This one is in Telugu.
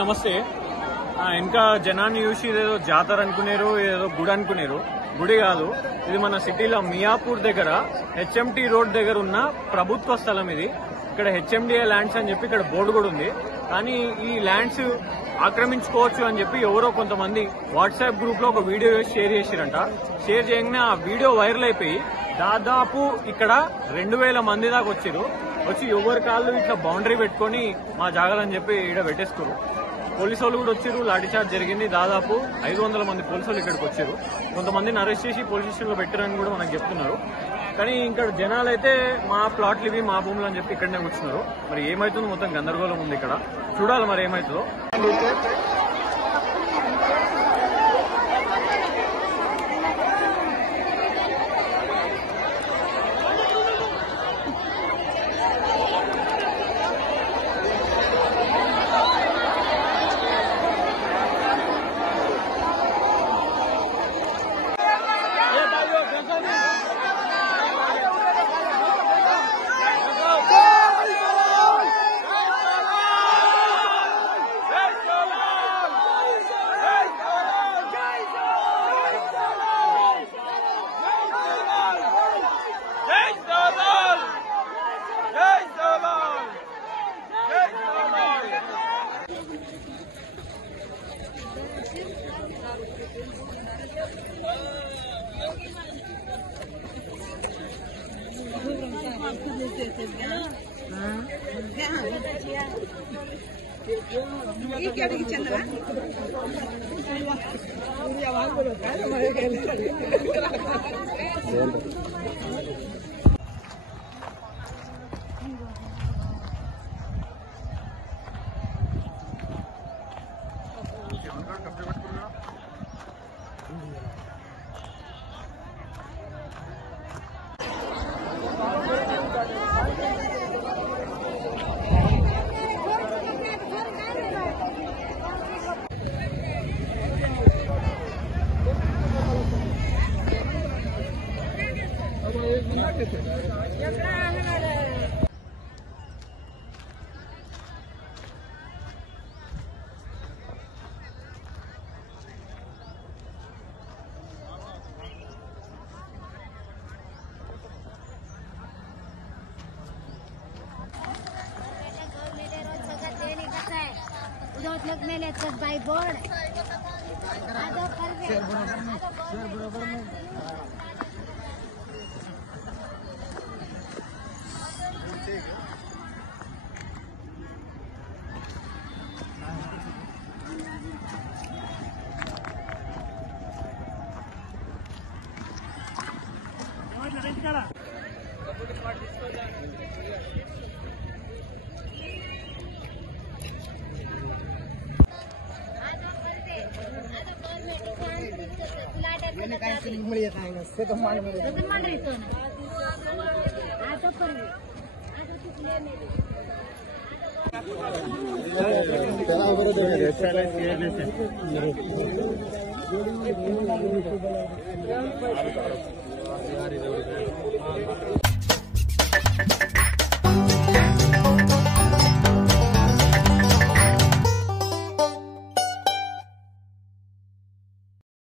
నమస్తే. ఇంకా జనాన్ని చూసి ఇదేదో జాతర అనుకునేరు, ఏదో గుడి అనుకునేరు. గుడి కాదు, ఇది మన సిటీలో మియాపూర్ దగ్గర హెచ్ఎంటీ రోడ్ దగ్గర ఉన్న ప్రభుత్వ స్థలం. ఇది ఇక్కడ హెచ్ఎండిఏ ల్యాండ్స్ అని చెప్పి ఇక్కడ బోర్డు కూడా ఉంది. కానీ ఈ ల్యాండ్స్ ఆక్రమించుకోవచ్చు అని చెప్పి ఎవరో కొంతమంది వాట్సాప్ గ్రూప్ లో ఒక వీడియో షేర్ చేసిరంట. షేర్ చేయగానే ఆ వీడియో వైరల్ అయిపోయి దాదాపు ఇక్కడ 2000 మంది దాకా వచ్చి ఎవరి కాళ్ళు ఇట్లా బౌండరీ పెట్టుకుని మా జాగాలని చెప్పి ఇక్కడ పెట్టేసుకోరు. పోలీసు వాళ్ళు కూడా వచ్చారు, లాఠీచార్జ్ జరిగింది. దాదాపు 500 మంది పోలీసు వాళ్ళు ఇక్కడికి వచ్చారు. కొంతమందిని అరెస్ట్ చేసి పోలీస్ స్టేషన్ లో పెట్టారని కూడా మనకు చెప్తున్నారు. కానీ ఇక్కడ జనాలు అయితే మా ప్లాట్లు ఇవి, మా భూములు అని చెప్పి ఇక్కడనే కూర్చున్నారు. మరి ఏమైతుందో మొత్తం గందరగోళం ఉంది ఇక్కడ. చూడాలి మరి ఏమైతుందో. Bye board Gracias.